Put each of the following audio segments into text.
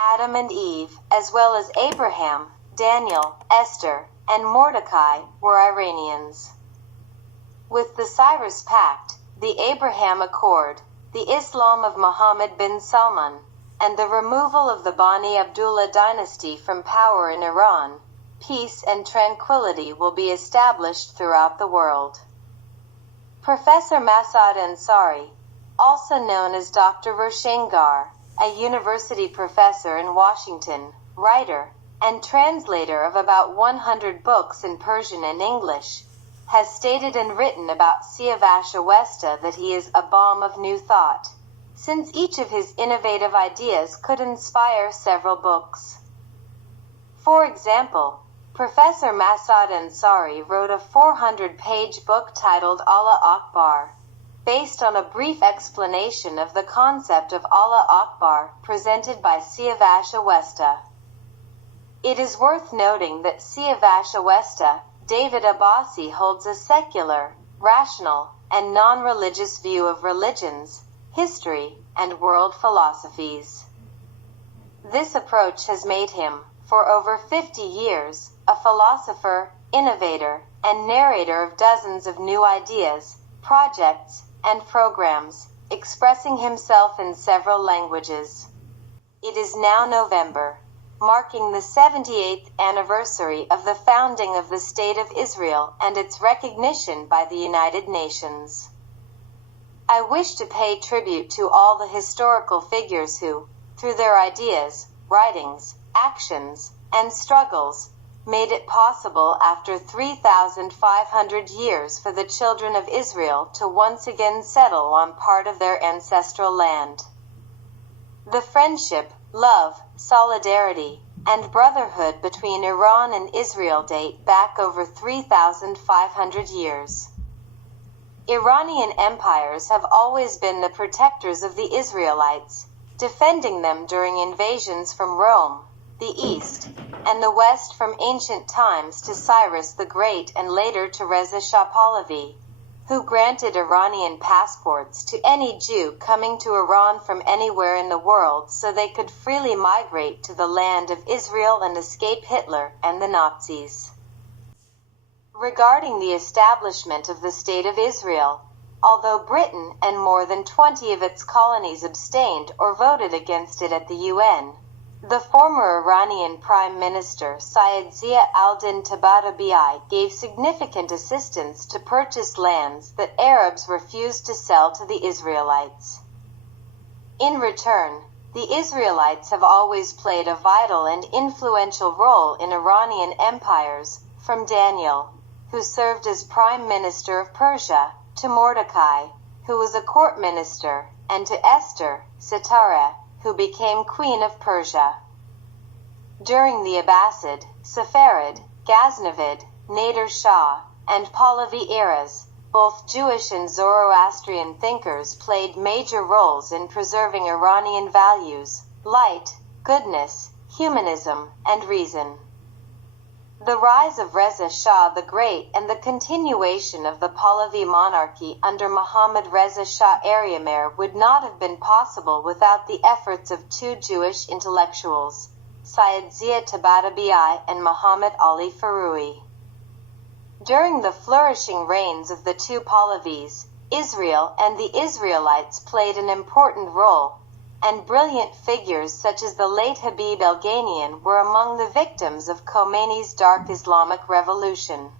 Adam and Eve, as well as Abraham, Daniel, Esther, and Mordecai, were Iranians. With the Cyrus Pact, the Abraham Accord, the Islam of Muhammad bin Salman, and the removal of the Bani Abdullah dynasty from power in Iran, peace and tranquility will be established throughout the world. Professor Masoud Ansari, also known as Dr. Roshangar, a university professor in Washington, writer, and translator of about 100 books in Persian and English, has stated and written about Siyavash Awesta that he is a bomb of new thought, since each of his innovative ideas could inspire several books. For example, Professor Masoud Ansari wrote a 400-page book titled Allah Akbar, based on a brief explanation of the concept of Allah Akbar presented by Siyavash Awesta. It is worth noting that Siyavash Awesta, David Abbasi, holds a secular, rational, and non-religious view of religions, history, and world philosophies. This approach has made him, for over 50 years, a philosopher, innovator, and narrator of dozens of new ideas, projects, and programs, expressing himself in several languages. It is now November, marking the 78th anniversary of the founding of the State of Israel and its recognition by the United Nations. I wish to pay tribute to all the historical figures who, through their ideas, writings, actions, and struggles, made it possible after 3,500 years for the children of Israel to once again settle on part of their ancestral land. The friendship, love, solidarity, and brotherhood between Iran and Israel date back over 3,500 years. Iranian empires have always been the protectors of the Israelites, defending them during invasions from Rome, the East, and the West from ancient times to Cyrus the Great and later to Reza Shah Pahlavi, who granted Iranian passports to any Jew coming to Iran from anywhere in the world so they could freely migrate to the land of Israel and escape Hitler and the Nazis. Regarding the establishment of the State of Israel, although Britain and more than 20 of its colonies abstained or voted against it at the UN, the former Iranian Prime Minister Syed Zia al-Din Tabatabai gave significant assistance to purchase lands that Arabs refused to sell to the Israelites. In return, the Israelites have always played a vital and influential role in Iranian empires, from Daniel, who served as Prime Minister of Persia, to Mordecai, who was a court minister, and to Esther, Sitara, who became Queen of Persia. During the Abbasid, Safarid, Ghaznavid, Nader Shah, and Pahlavi eras, both Jewish and Zoroastrian thinkers played major roles in preserving Iranian values, light, goodness, humanism, and reason. The rise of Reza Shah the Great and the continuation of the Pahlavi monarchy under Mohammad Reza Shah Ariamer would not have been possible without the efforts of two Jewish intellectuals, Syed Zia Tabatabai and Muhammad Ali Faroui. During the flourishing reigns of the two Pahlavis, Israel and the Israelites played an important role, and brilliant figures such as the late Habib el-Ghanian were among the victims of Khomeini's dark Islamic revolution.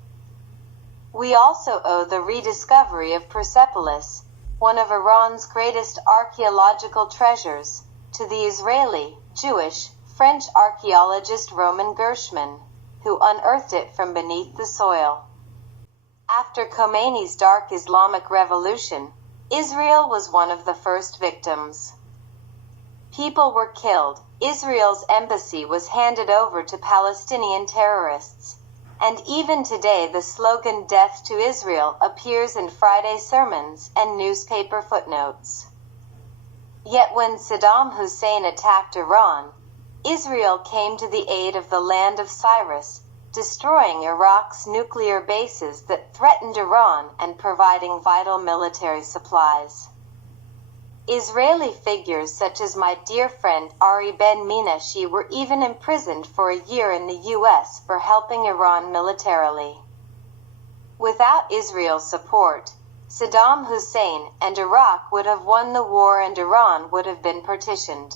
We also owe the rediscovery of Persepolis, one of Iran's greatest archaeological treasures, to the Israeli, Jewish, French archaeologist Roman Gershman, who unearthed it from beneath the soil. After Khomeini's dark Islamic revolution, Israel was one of the first victims. People were killed, Israel's embassy was handed over to Palestinian terrorists, and even today the slogan "Death to Israel" appears in Friday sermons and newspaper footnotes. Yet when Saddam Hussein attacked Iran, Israel came to the aid of the land of Cyrus, destroying Iraq's nuclear bases that threatened Iran and providing vital military supplies. Israeli figures such as my dear friend Ari Ben Minashi were even imprisoned for a year in the US for helping Iran militarily. Without Israel's support, Saddam Hussein and Iraq would have won the war and Iran would have been partitioned.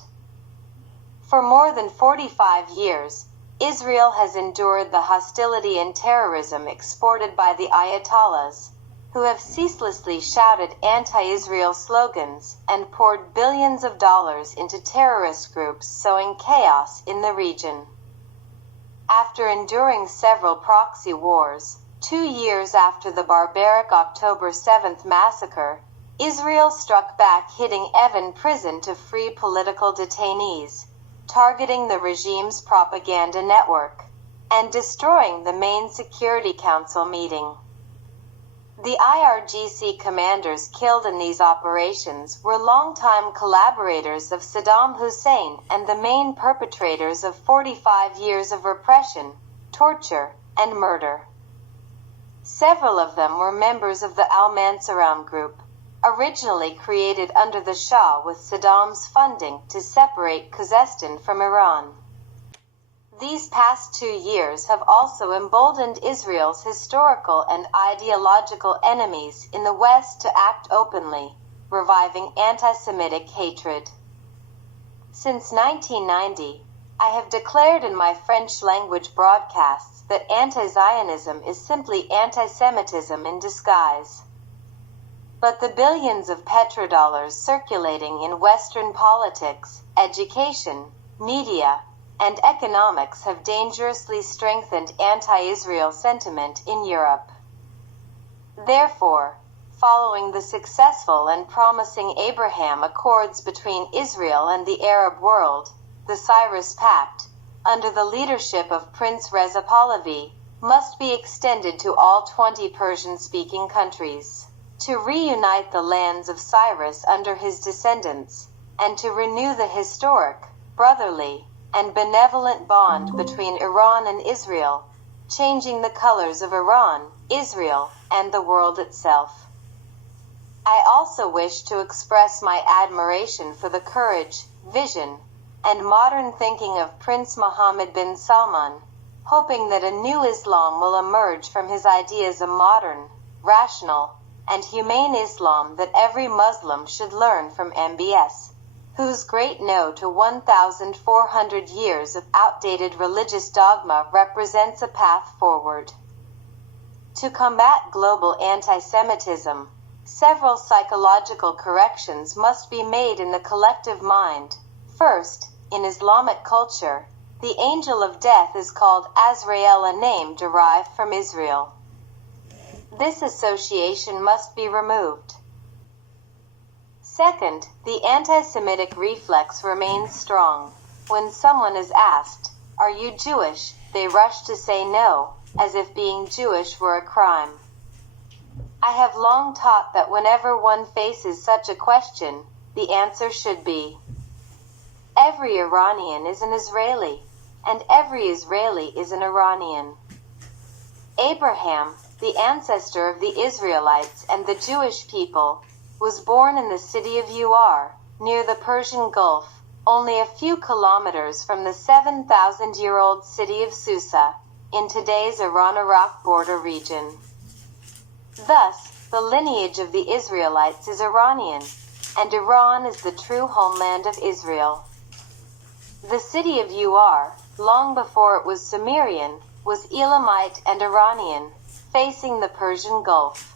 For more than 45 years, Israel has endured the hostility and terrorism exported by the Ayatollahs, who have ceaselessly shouted anti-Israel slogans and poured billions of dollars into terrorist groups sowing chaos in the region. After enduring several proxy wars, 2 years after the barbaric October 7th massacre, Israel struck back, hitting Evin prison to free political detainees, targeting the regime's propaganda network, and destroying the main Security Council meeting. The IRGC commanders killed in these operations were longtime collaborators of Saddam Hussein and the main perpetrators of 45 years of repression, torture, and murder. Several of them were members of the Al-Mansouroun group, originally created under the Shah with Saddam's funding to separate Khuzestan from Iran. These past 2 years have also emboldened Israel's historical and ideological enemies in the West to act openly, reviving anti-Semitic hatred. Since 1990, I have declared in my French-language broadcasts that anti-Zionism is simply anti-Semitism in disguise. But the billions of petrodollars circulating in Western politics, education, media, and economics have dangerously strengthened anti-Israel sentiment in Europe. Therefore, following the successful and promising Abraham Accords between Israel and the Arab world, the Cyrus Pact, under the leadership of Prince Reza Pahlavi, must be extended to all 20 Persian-speaking countries, to reunite the lands of Cyrus under his descendants, and to renew the historic, brotherly, and benevolent bond between Iran and Israel, changing the colors of Iran, Israel, and the world itself. I also wish to express my admiration for the courage, vision, and modern thinking of Prince Mohammed bin Salman, hoping that a new Islam will emerge from his ideas, a modern, rational, and humane Islam that every Muslim should learn from MBS, whose great no to 1,400 years of outdated religious dogma represents a path forward. To combat global anti-Semitism, several psychological corrections must be made in the collective mind. First, in Islamic culture, the angel of death is called Azrael, a name derived from Israel. This association must be removed. Second, the anti-Semitic reflex remains strong. When someone is asked, "Are you Jewish?" they rush to say no, as if being Jewish were a crime. I have long taught that whenever one faces such a question, the answer should be, every Iranian is an Israeli, and every Israeli is an Iranian. Abraham, the ancestor of the Israelites and the Jewish people, was born in the city of Ur, near the Persian Gulf, only a few kilometers from the 7,000-year-old city of Susa, in today's Iran-Iraq border region. Thus, the lineage of the Israelites is Iranian, and Iran is the true homeland of Israel. The city of Ur, long before it was Sumerian, was Elamite and Iranian, facing the Persian Gulf.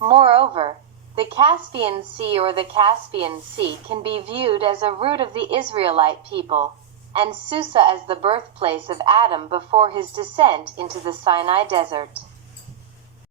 Moreover, the Caspian Sea or the Caspian Sea can be viewed as a root of the Israelite people, and Susa as the birthplace of Adam before his descent into the Sinai desert.